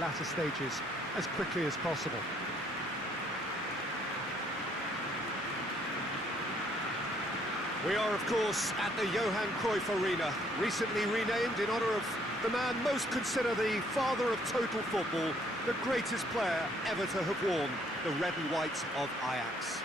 latter stages as quickly as possible. We are, of course, at the Johan Cruyff Arena, recently renamed in honour of the man most considered the father of total football, the greatest player ever to have worn the red and white of Ajax.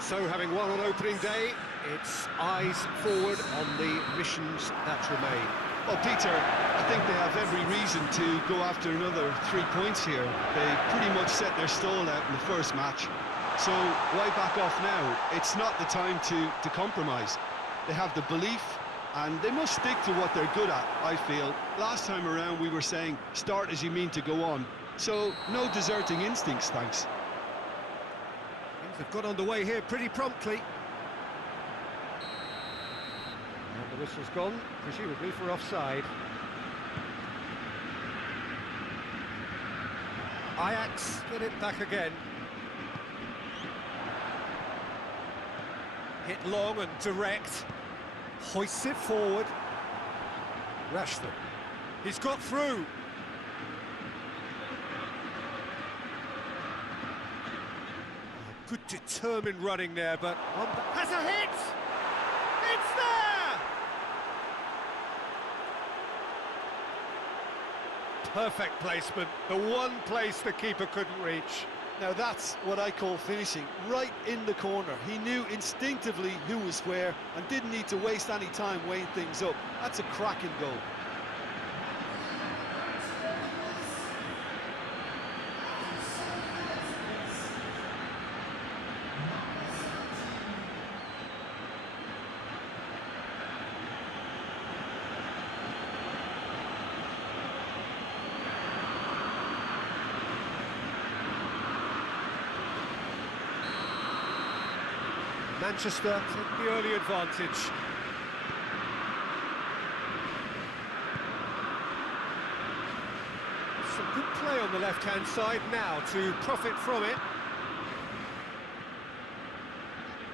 So, having won on opening day, it's eyes forward on the missions that remain. Well, Peter, I think they have every reason to go after another 3 points here. They pretty much set their stall out in the first match. So, why back off now? It's not the time to compromise. They have the belief, and they must stick to what they're good at, I feel. Last time around, we were saying, start as you mean to go on. So, no deserting instincts, thanks. They've got underway here pretty promptly. And the whistle's gone, presumably for offside. Ajax get it back again. Hit long and direct. Hoists it forward. Rashford. He's got through. Good determined running there, but has a hit! It's there! Perfect placement, the one place the keeper couldn't reach. Now that's what I call finishing, right in the corner. He knew instinctively who was where and didn't need to waste any time weighing things up. That's a cracking goal. Manchester took the early advantage. Some good play on the left-hand side now to profit from it.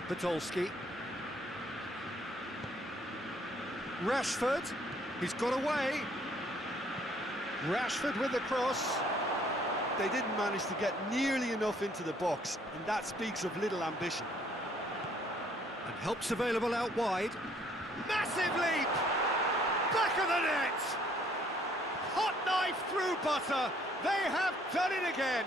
Podolski. Rashford, he's got away. Rashford with the cross. They didn't manage to get nearly enough into the box, and that speaks of little ambition. And help's available out wide. Massive leap! Back of the net! Hot knife through butter. They have done it again.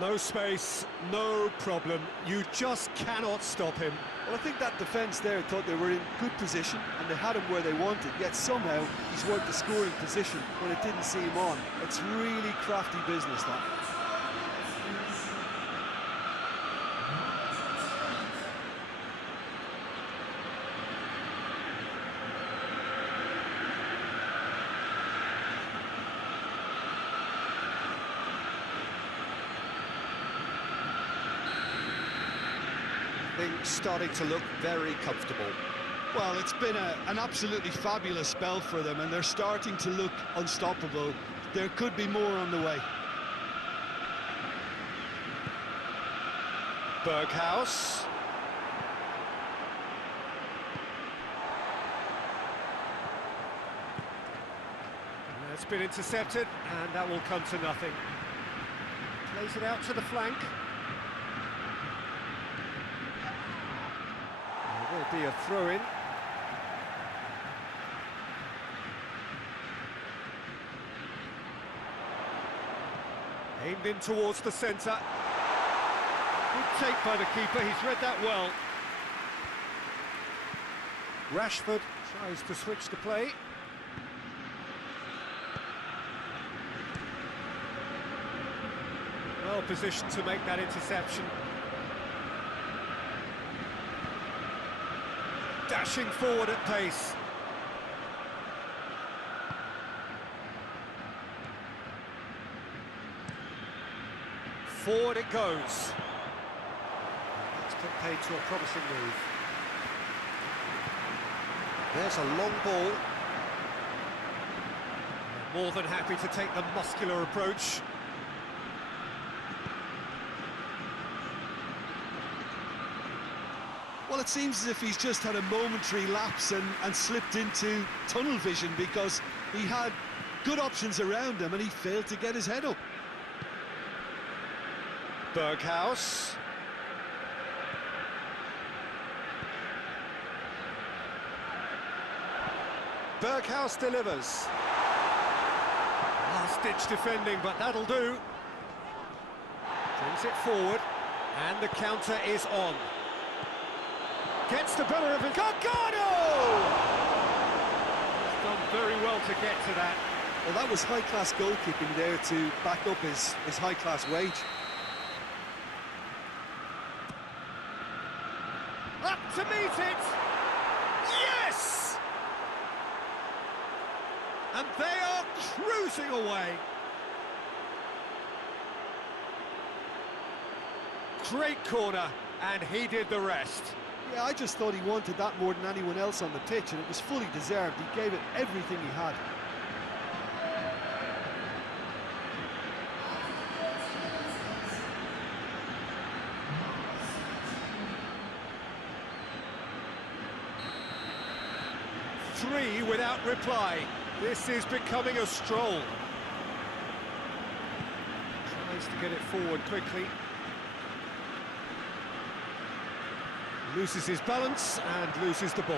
No space, no problem. You just cannot stop him. Well, I think that defence there thought they were in good position and they had him where they wanted, yet somehow he's worked the scoring position when it didn't see him on. It's really crafty business, that. Things starting to look very comfortable. Well, it's been an absolutely fabulous spell for them, and they're starting to look unstoppable. There could be more on the way. Berghaus. It's been intercepted, and that will come to nothing. Plays it out to the flank. Will be a throw-in. Aimed in towards the centre. Good take by the keeper, he's read that well. Rashford tries to switch the play. Well positioned to make that interception. Dashing forward at pace. Forward it goes. That's put paid to a promising move. There's a long ball. More than happy to take the muscular approach. Well, it seems as if he's just had a momentary lapse and slipped into tunnel vision, because he had good options around him and he failed to get his head up. Berghaus. Berghaus delivers. Last-ditch defending, but that'll do. Brings it forward, and the counter is on. Gets the better of it. Gargano! He's done very well to get to that. Well, that was high-class goalkeeping there to back up his high-class wage. Up to meet it! Yes! And they are cruising away. Great corner, and he did the rest. Yeah, I just thought he wanted that more than anyone else on the pitch, and it was fully deserved. He gave it everything he had. Three without reply. This is becoming a stroll. Tries to get it forward quickly. Loses his balance and loses the ball.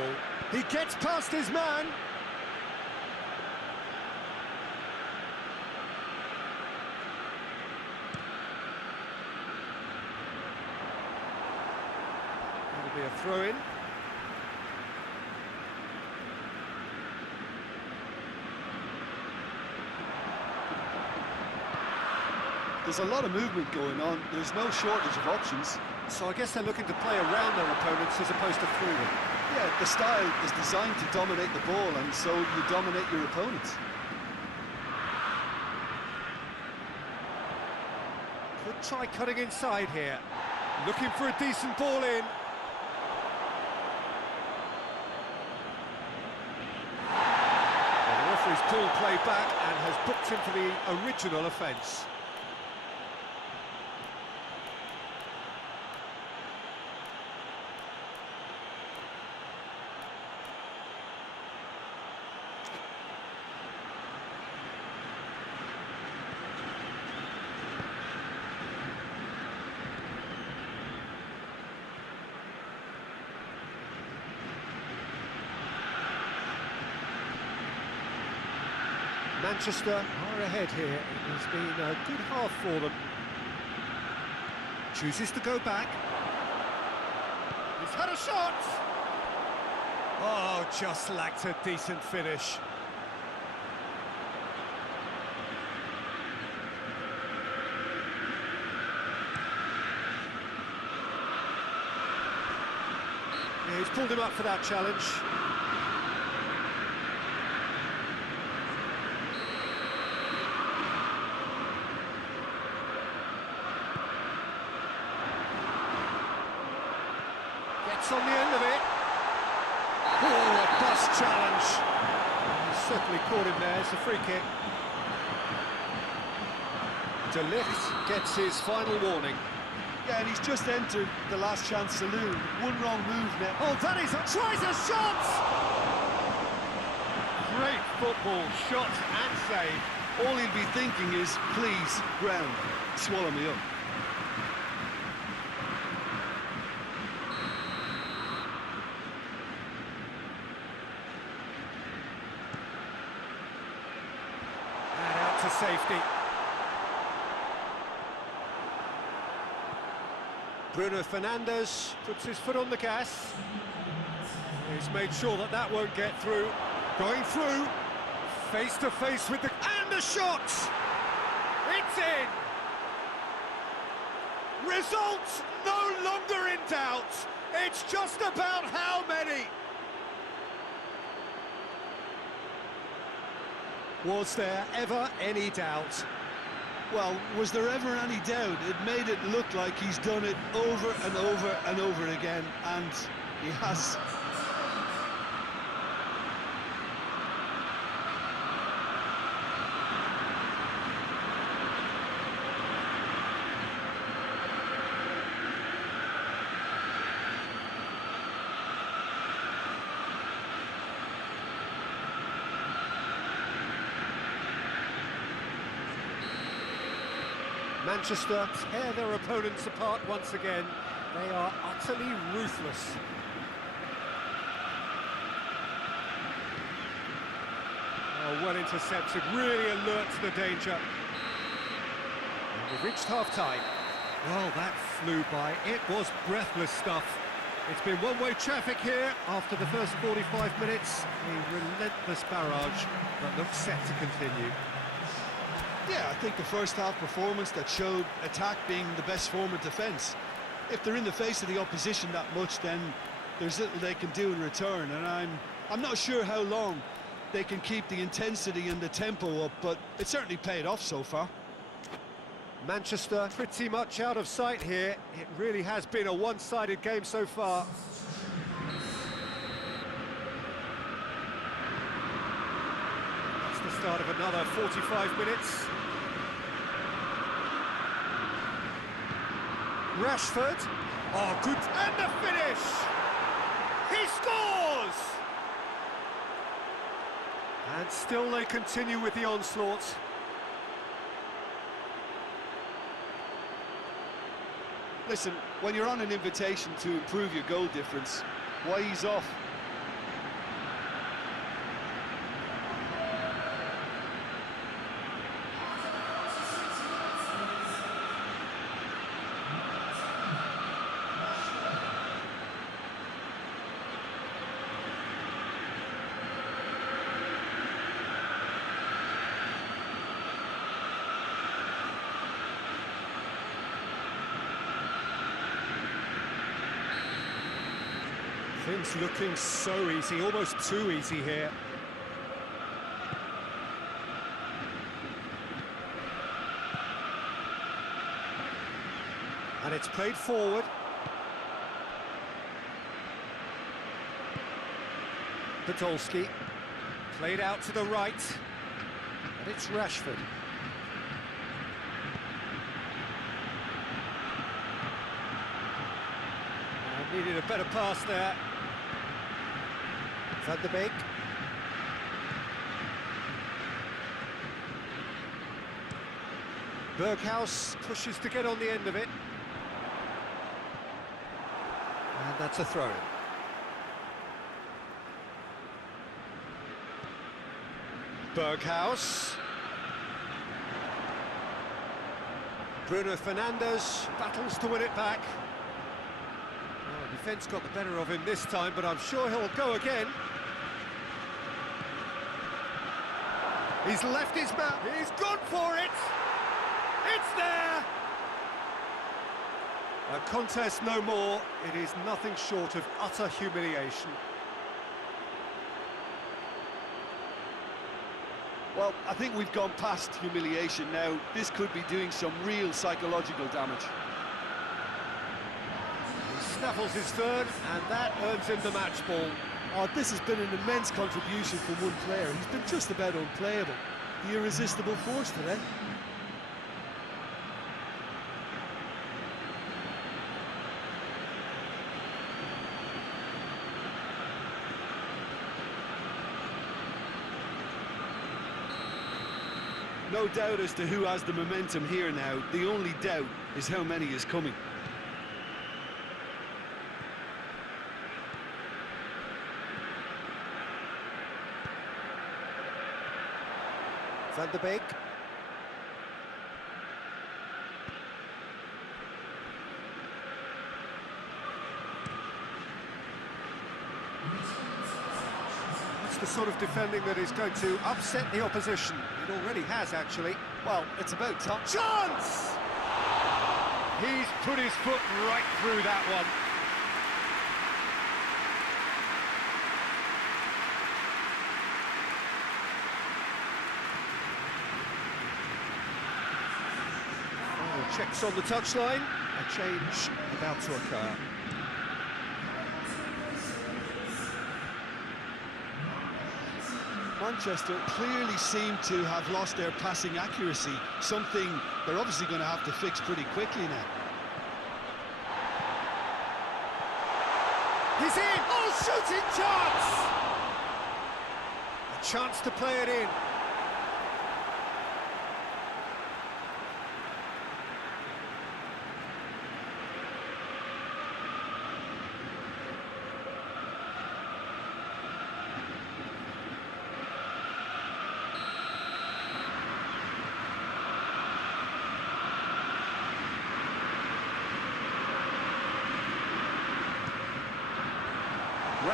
He gets past his man. It'll be a throw-in. There's a lot of movement going on. There's no shortage of options. So I guess they're looking to play around their opponents as opposed to through them. Yeah, the style is designed to dominate the ball, and so you dominate your opponents. Could try cutting inside here. Looking for a decent ball in. Well, the referee's pulled play back and has booked him for the original offence. Manchester are ahead here. It has been a good half for them. Chooses to go back. He's had a shot! Oh, just lacked a decent finish. Yeah, he's pulled him up for that challenge. On the end of it. Oh, a bust challenge. He certainly caught him there. It's a free kick. De Ligt gets his final warning. Yeah, and he's just entered the last chance saloon. One wrong move now. Oh, that is tries a shot! Great football, shot and save. All he'll be thinking is, please, ground, swallow me up. To safety. Bruno Fernandes puts his foot on the gas. He's made sure that that won't get through. Going through, face to face with the... And the shot! It's in! Results no longer in doubt. It's just about how many. Was there ever any doubt? Well, was there ever any doubt? It made it look like he's done it over and over and over again, and he has. Manchester tear their opponents apart once again. They are utterly ruthless. Oh, well intercepted, really alert to the danger. And we've reached half-time. Well, that flew by. It was breathless stuff. It's been one-way traffic here after the first 45 minutes. A relentless barrage that looks set to continue. Yeah, I think the first half performance that showed attack being the best form of defence. If they're in the face of the opposition that much, then there's little they can do in return, and I'm not sure how long they can keep the intensity and the tempo up, but it certainly paid off so far. Manchester pretty much out of sight here. It really has been a one-sided game so far. It's the start of another 45 minutes. Rashford. Oh, good. And the finish! He scores! And still they continue with the onslaught. Listen, when you're on an invitation to improve your goal difference, why ease off? Things looking so easy, almost too easy here. And it's played forward. Podolski, played out to the right. And it's Rashford. Needed a better pass there. Van de Beek. Berghuis pushes to get on the end of it. And that's a throw. Berghuis. Bruno Fernandes battles to win it back. Defence got the better of him this time, but I'm sure he'll go again. He's left his man. He's gone for it. It's there. A contest no more. It is nothing short of utter humiliation. Well, I think we've gone past humiliation now. This could be doing some real psychological damage. Snaffles his third, and that earns him the match ball. Oh, this has been an immense contribution from one player. He's been just about unplayable. The irresistible force today. No doubt as to who has the momentum here now. The only doubt is how many is coming. Van de Beek. That's the sort of defending that is going to upset the opposition. It already has, actually. Well, it's about time. Chance! He's put his foot right through that one. Checks on the touchline, a change about to occur. Manchester clearly seem to have lost their passing accuracy, something they're obviously going to have to fix pretty quickly now. He's in! Oh, shooting chance! A chance to play it in.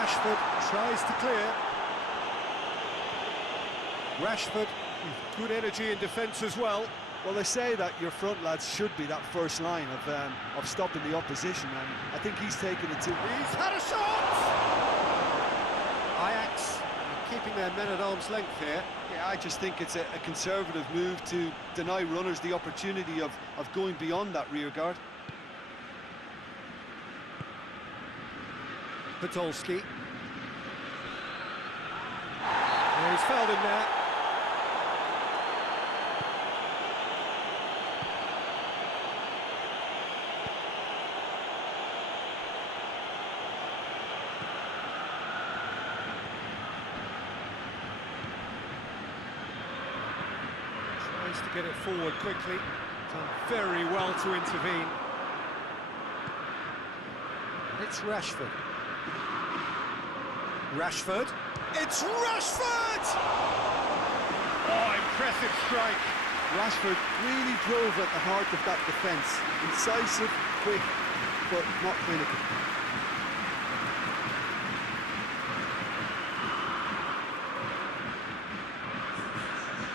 Rashford tries to clear. Rashford with good energy in defence as well. Well, they say that your front lads should be that first line of stopping the opposition, and I think he's taken it to... He's had a shot! Ajax keeping their men at arm's length here. Yeah, I just think it's a conservative move to deny runners the opportunity of going beyond that rear guard. Podolski. He's fouled him there. Tries to get it forward quickly. Done very well to intervene. And it's Rashford. Rashford. It's Rashford! Oh, impressive strike. Rashford really drove at the heart of that defence. Incisive, quick, but not clinical.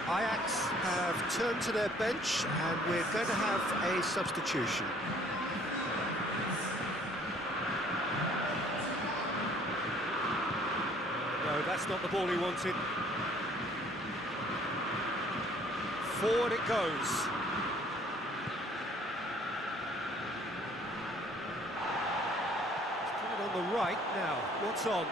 Ajax have turned to their bench and we're going to have a substitution. No, that's not the ball he wanted. Forward it goes. He's put it on the right now. What's on?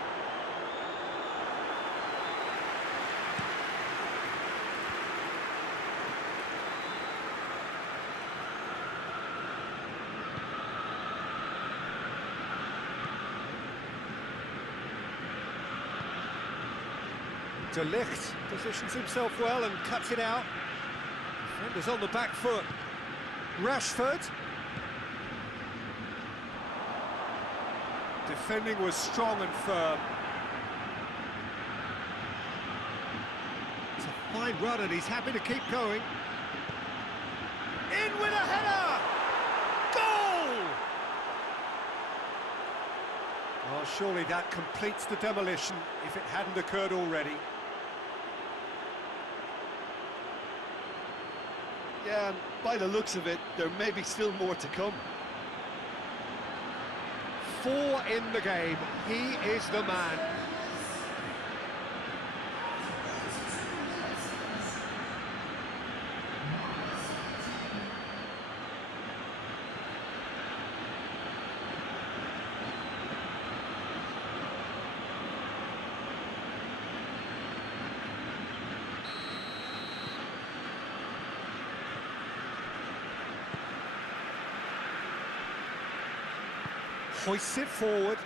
De Ligt positions himself well and cuts it out. Defender's on the back foot. Rashford. Defending was strong and firm. It's a fine run and he's happy to keep going. In with a header! Goal! Well, surely that completes the demolition if it hadn't occurred already. Yeah, and by the looks of it, there may be still more to come. 4 in the game. He is the man. Hoists it forward.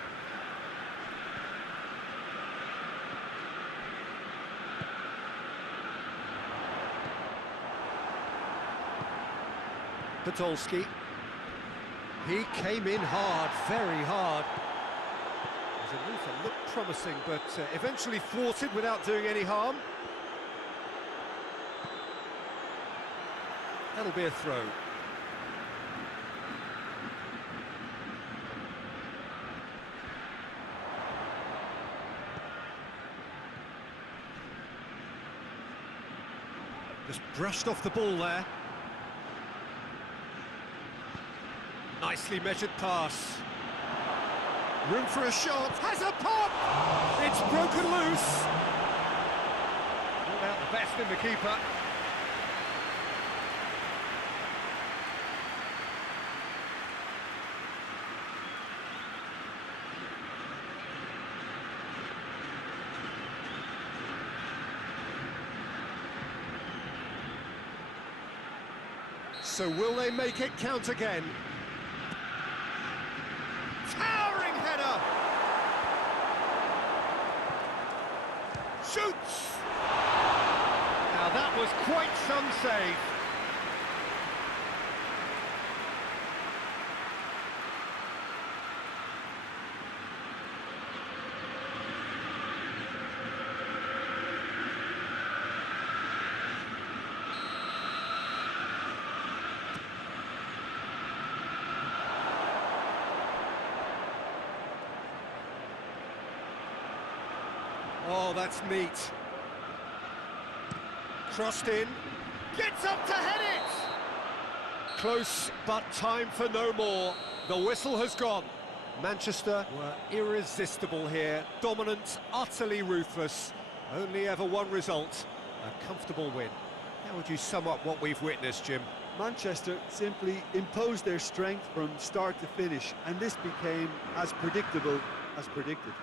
Podolski. He came in hard, very hard. Zanufa looked promising, but eventually thwarted without doing any harm. That'll be a throw. Just brushed off the ball there. Nicely measured pass. Room for a shot. Has a pop! It's broken loose. Not out the best in the keeper. So will they make it count again? Towering header! Shoots! Now that was quite some save. Oh, that's neat. Crossed in. Gets up to head it! Close, but time for no more. The whistle has gone. Manchester were irresistible here. Dominant, utterly ruthless. Only ever one result. A comfortable win. How would you sum up what we've witnessed, Jim? Manchester simply imposed their strength from start to finish, and this became as predictable as predicted.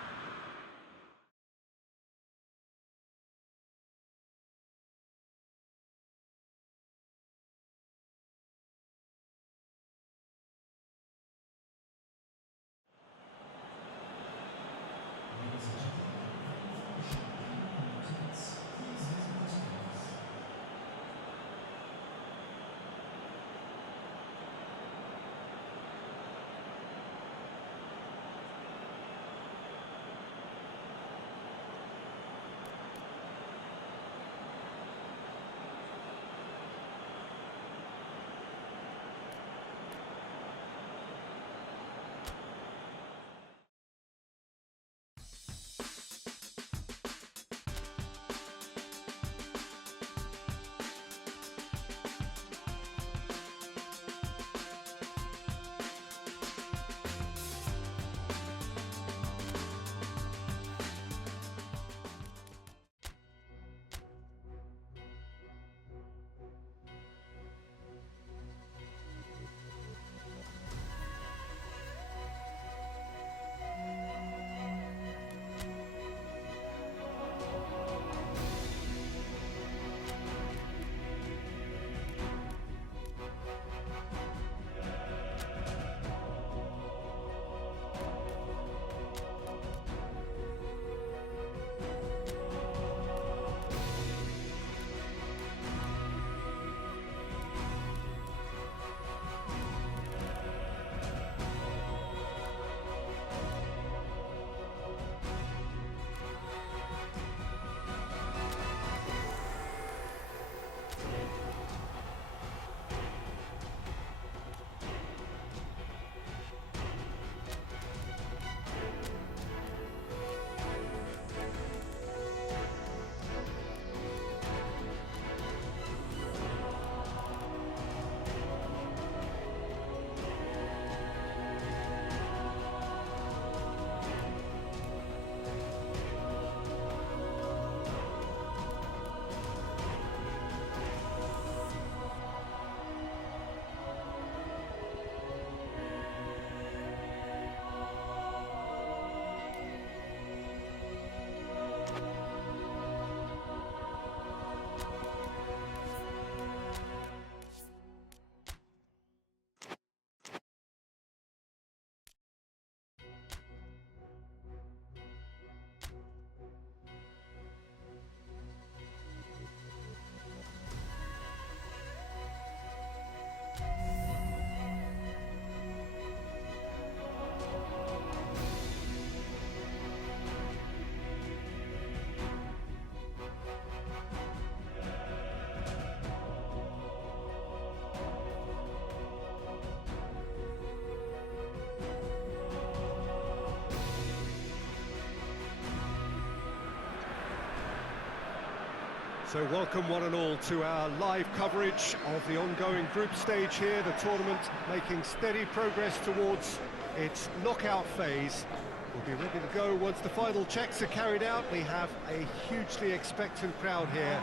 So welcome one and all to our live coverage of the ongoing group stage here, the tournament making steady progress towards its knockout phase. We'll be ready to go once the final checks are carried out. We have a hugely expectant crowd here.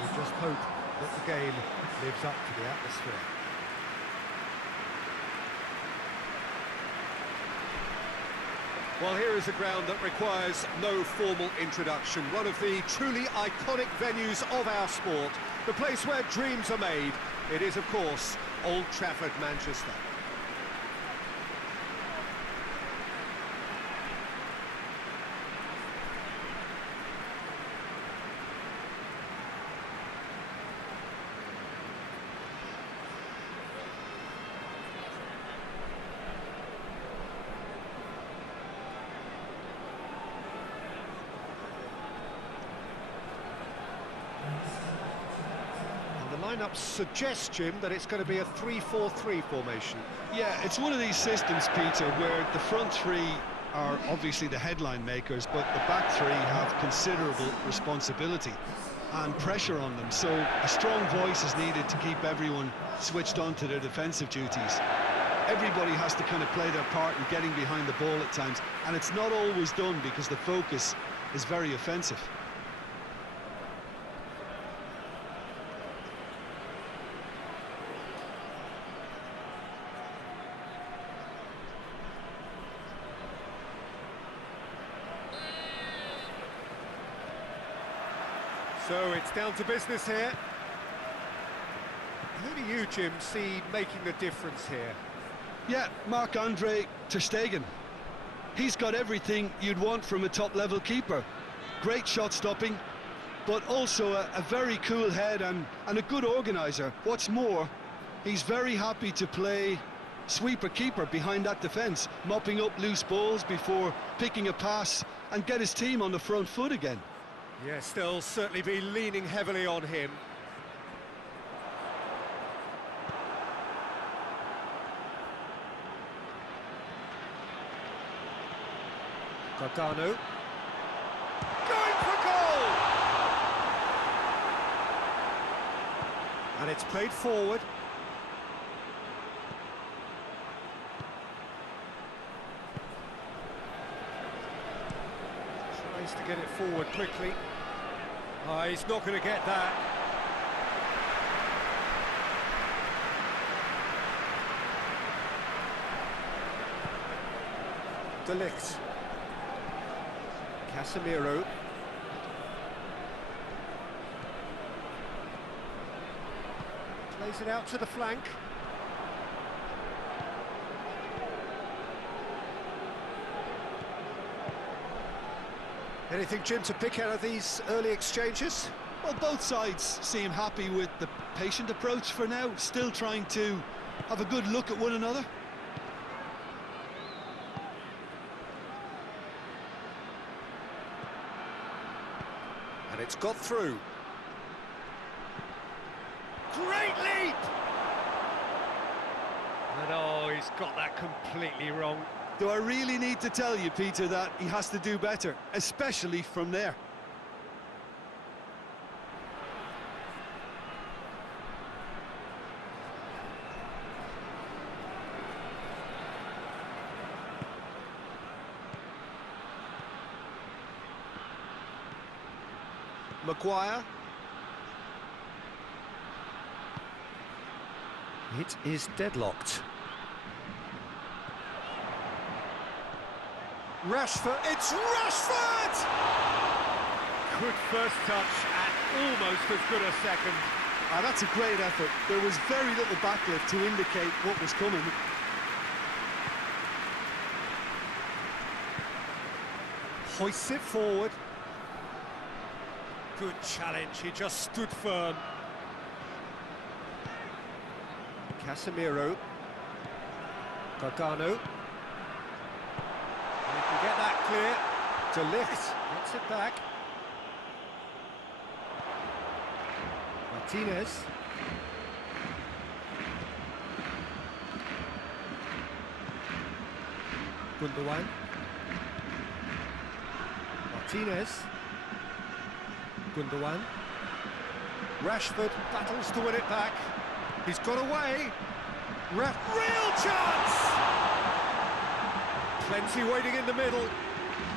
We just hope that the game lives up to the atmosphere. Well, here is a ground that requires no formal introduction. One of the truly iconic venues of our sport, the place where dreams are made. It is, of course, Old Trafford, Manchester. Lineup suggests, Jim, that it's going to be a 3-4-3 formation. Yeah, it's one of these systems, Peter, where the front three are obviously the headline makers, but the back three have considerable responsibility and pressure on them, so a strong voice is needed to keep everyone switched on to their defensive duties. Everybody has to kind of play their part in getting behind the ball at times, and it's not always done because the focus is very offensive. So it's down to business here. Who do you, Jim, see making the difference here? Yeah, Marc-Andre ter Stegen. He's got everything you'd want from a top-level keeper. Great shot stopping, but also a very cool head and a good organiser. What's more, he's very happy to play sweeper-keeper behind that defence, mopping up loose balls before picking a pass and get his team on the front foot again. Yes, they'll certainly be leaning heavily on him. Gargano. Going for goal! And it's played forward. Tries to get it forward quickly. Oh, he's not going to get that. De Ligt. Casemiro. Plays it out to the flank. Anything, Jim, to pick out of these early exchanges? Well, both sides seem happy with the patient approach for now, still trying to have a good look at one another. And it's got through. Great leap! And oh, he's got that completely wrong. Do I really need to tell you, Peter, that he has to do better, especially from there? Maguire. It is deadlocked. Rashford, it's Rashford! Good first touch and almost as good a second. That's a great effort. There was very little backlift to indicate what was coming. Hoists it forward. Good challenge, he just stood firm. Casemiro. Gargano. He can get that clear. De Ligt gets it back. Martinez. Gundogan. Martinez. Gundogan. Rashford battles to win it back. He's got away. Real chance! Plenty waiting in the middle.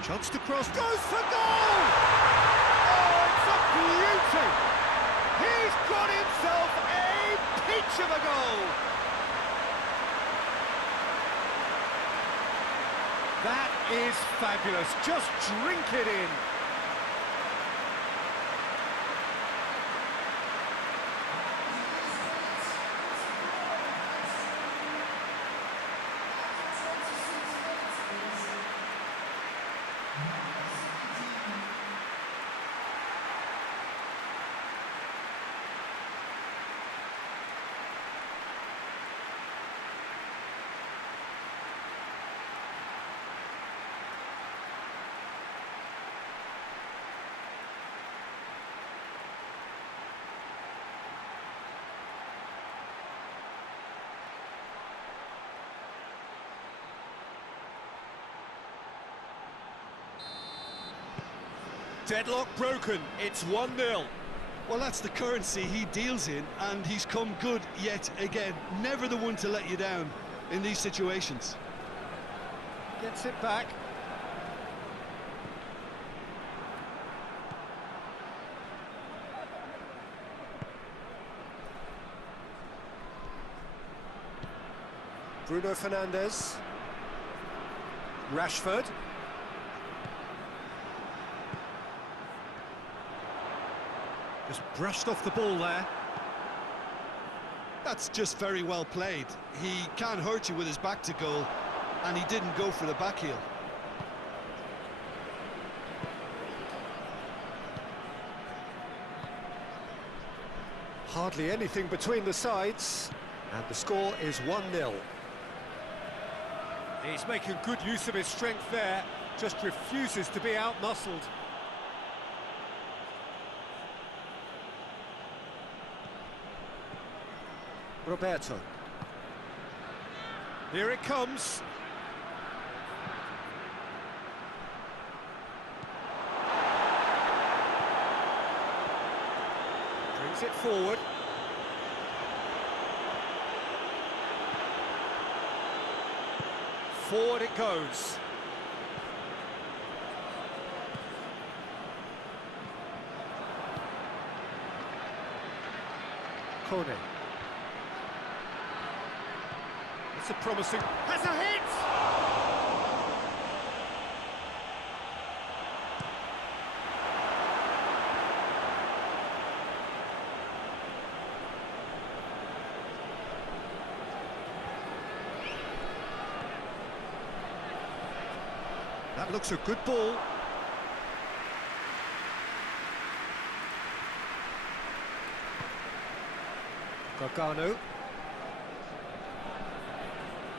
Chance to cross. Goes for goal! Oh, it's a beauty! He's got himself a peach of a goal! That is fabulous. Just drink it in. Deadlock broken, it's 1-0. Well, that's the currency he deals in, and he's come good yet again. Never the one to let you down in these situations. Gets it back. Bruno Fernandes. Rashford. Just brushed off the ball there. That's just very well played. He can't hurt you with his back to goal, and he didn't go for the back heel. Hardly anything between the sides, and the score is 1-0. He's making good use of his strength there, just refuses to be out-muscled. Roberto. Here it comes. Brings it forward. Forward it goes. Kone. It's a promising... Has a hit! That looks a good ball. Gargano.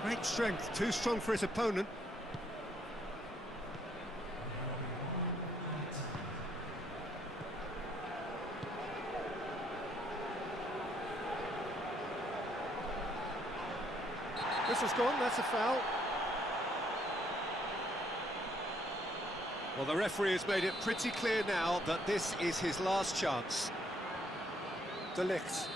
Great strength, too strong for his opponent. Whistle's gone, that's a foul. Well, the referee has made it pretty clear now that this is his last chance. De Ligt.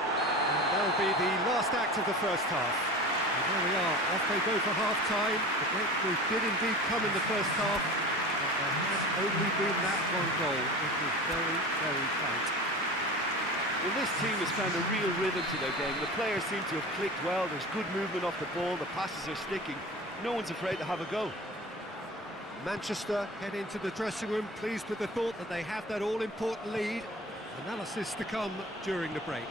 And that'll be the last act of the first half. And there we are, off they go for half-time. The breakthrough did indeed come in the first half, but there has only been that one goal. It was very, very tight. Well, this team has found a real rhythm to their game. The players seem to have clicked well. There's good movement off the ball. The passes are sticking. No one's afraid to have a go. Manchester head into the dressing room pleased with the thought that they have that all-important lead. Analysis to come during the break.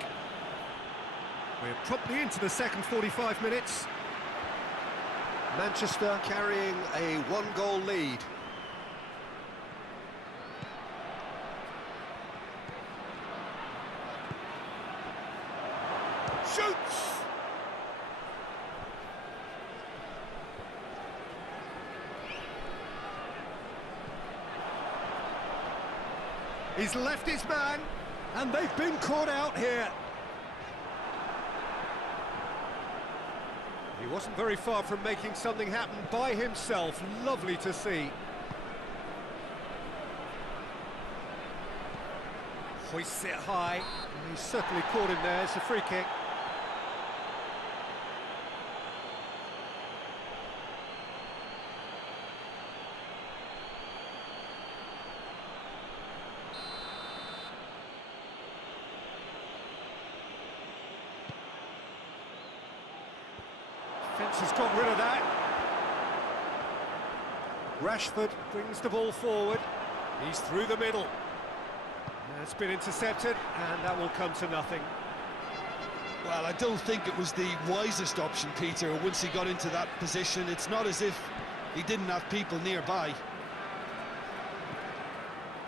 We're promptly into the second 45 minutes. Manchester carrying a one-goal lead. Shoots! He's left his man, and they've been caught out here. He wasn't very far from making something happen by himself. Lovely to see. Hoists it high. He's certainly caught him there. It's a free kick. Defence has got rid of that. Rashford brings the ball forward. He's through the middle. It's been intercepted, and that will come to nothing. Well, I don't think it was the wisest option, Peter, once he got into that position. It's not as if he didn't have people nearby.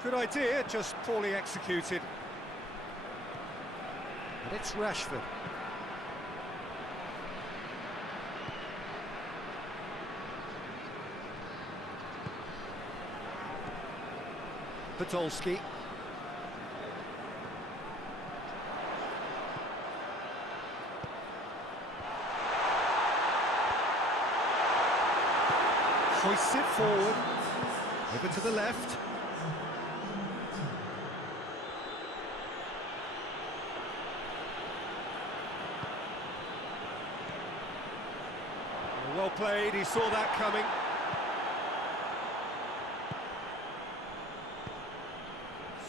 Good idea, just poorly executed. And it's Rashford. Podolski. Hoists it forward. Over to the left. played, he saw that coming.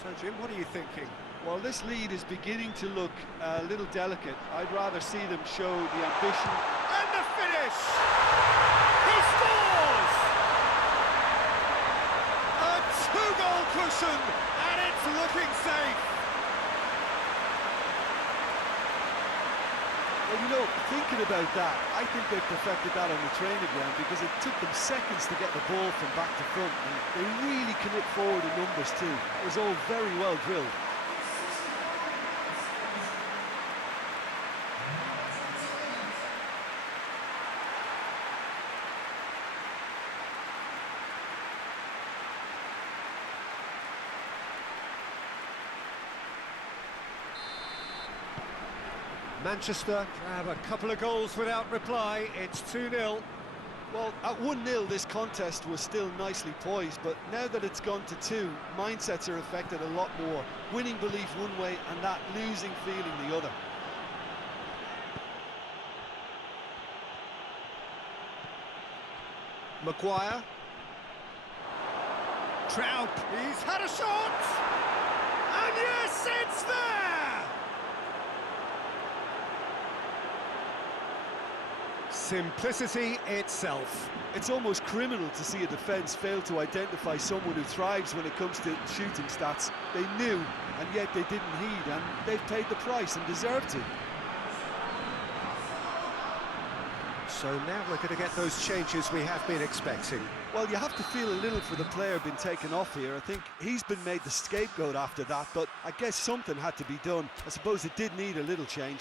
So, Jim, what are you thinking? Well, this lead is beginning to look a little delicate. I'd rather see them show the ambition. And the finish! He scores! A two-goal cushion, and it's looking safe. Well, you know, thinking about that, I think they perfected that on the training ground because it took them seconds to get the ball from back to front, and they really commit forward in numbers too. It was all very well drilled. Manchester grab a couple of goals without reply. It's 2-0. Well, at 1-0, this contest was still nicely poised, but now that it's gone to 2, mindsets are affected a lot more. Winning belief one way and that losing feeling the other. Maguire. Trout, he's had a shot! And yes, it's there! Simplicity itself. It's almost criminal to see a defence fail to identify someone who thrives when it comes to shooting stats. They knew, and yet they didn't heed, and they've paid the price and deserved to. So now we're going to get those changes we have been expecting. Well, you have to feel a little for the player being taken off here. I think he's been made the scapegoat after that, but I guess something had to be done. I suppose it did need a little change.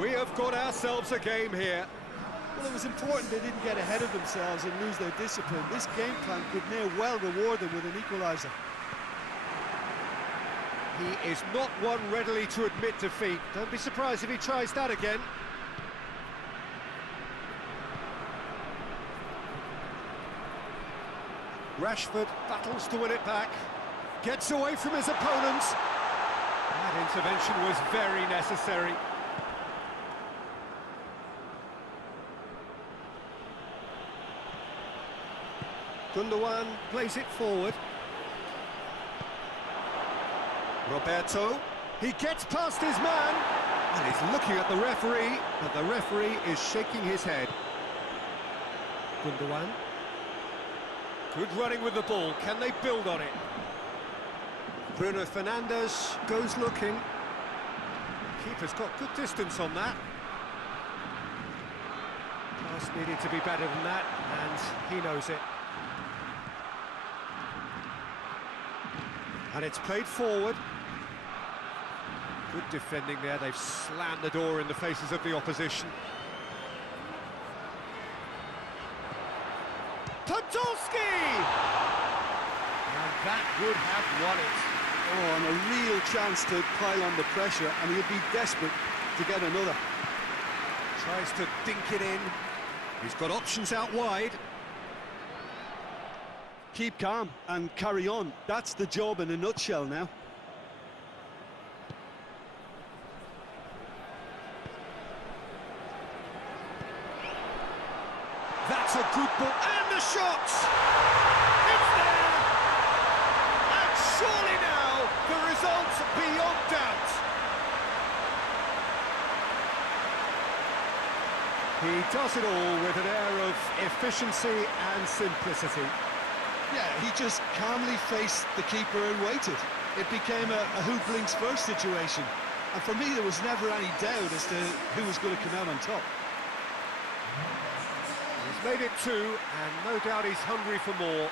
We have got ourselves a game here. Well, it was important they didn't get ahead of themselves and lose their discipline. This game plan could now well reward them with an equaliser. He is not one readily to admit defeat. Don't be surprised if he tries that again. Rashford battles to win it back. Gets away from his opponents. That intervention was very necessary. Gundogan plays it forward. Roberto, he gets past his man, and he's looking at the referee, but the referee is shaking his head. Gundogan. Good running with the ball, can they build on it? Bruno Fernandes goes looking. Keeper's got good distance on that. Pass needed to be better than that, and he knows it. And it's played forward. Good defending there, they've slammed the door in the faces of the opposition. Podolski! And that would have won it. Oh, and a real chance to pile on the pressure, and he'll be desperate to get another. Tries to dink it in. He's got options out wide. Keep calm and carry on. That's the job in a nutshell now. That's a good ball, and the shot! It's there! And surely now, the result's beyond doubt. He does it all with an air of efficiency and simplicity. Yeah, he just calmly faced the keeper and waited. It became a who blinks first situation. And for me, there was never any doubt as to who was going to come out on top. He's made it 2, and no doubt he's hungry for more.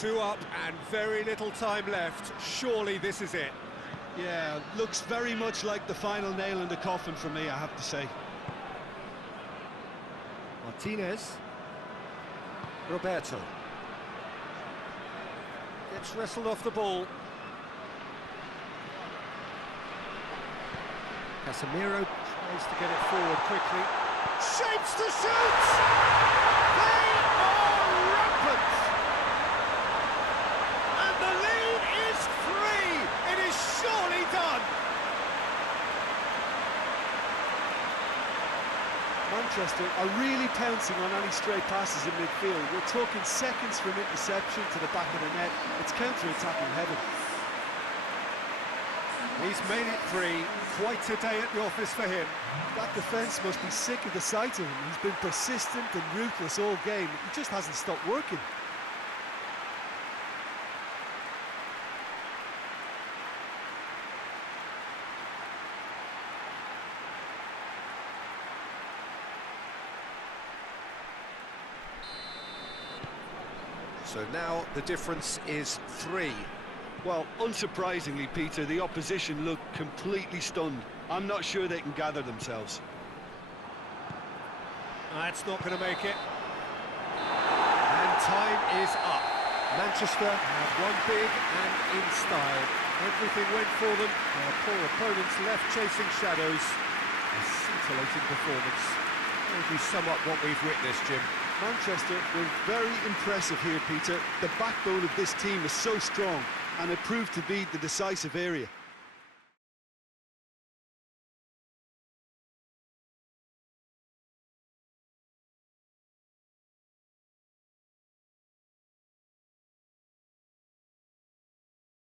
2 up and very little time left. Surely this is it. Yeah, looks very much like the final nail in the coffin for me, I have to say. Martinez. Roberto. Gets wrestled off the ball. Casemiro tries to get it forward quickly. Shapes to shoot! They are rampant! And the lead is 3! It is surely done! Manchester are really pouncing on any stray passes in midfield. We're talking seconds from interception to the back of the net. It's counter-attacking heaven. He's made it 3. Quite a day at the office for him. That defence must be sick of the sight of him. He's been persistent and ruthless all game. He just hasn't stopped working. So now the difference is 3. Well, unsurprisingly, Peter, the opposition look completely stunned. I'm not sure they can gather themselves. That's not going to make it. And time is up. Manchester have won big and in style. Everything went for them. Their poor opponents left chasing shadows. A scintillating performance. How would you sum up what we've witnessed, Jim? Manchester We're very impressive here, Peter. The backbone of this team is so strong, and it proved to be the decisive area.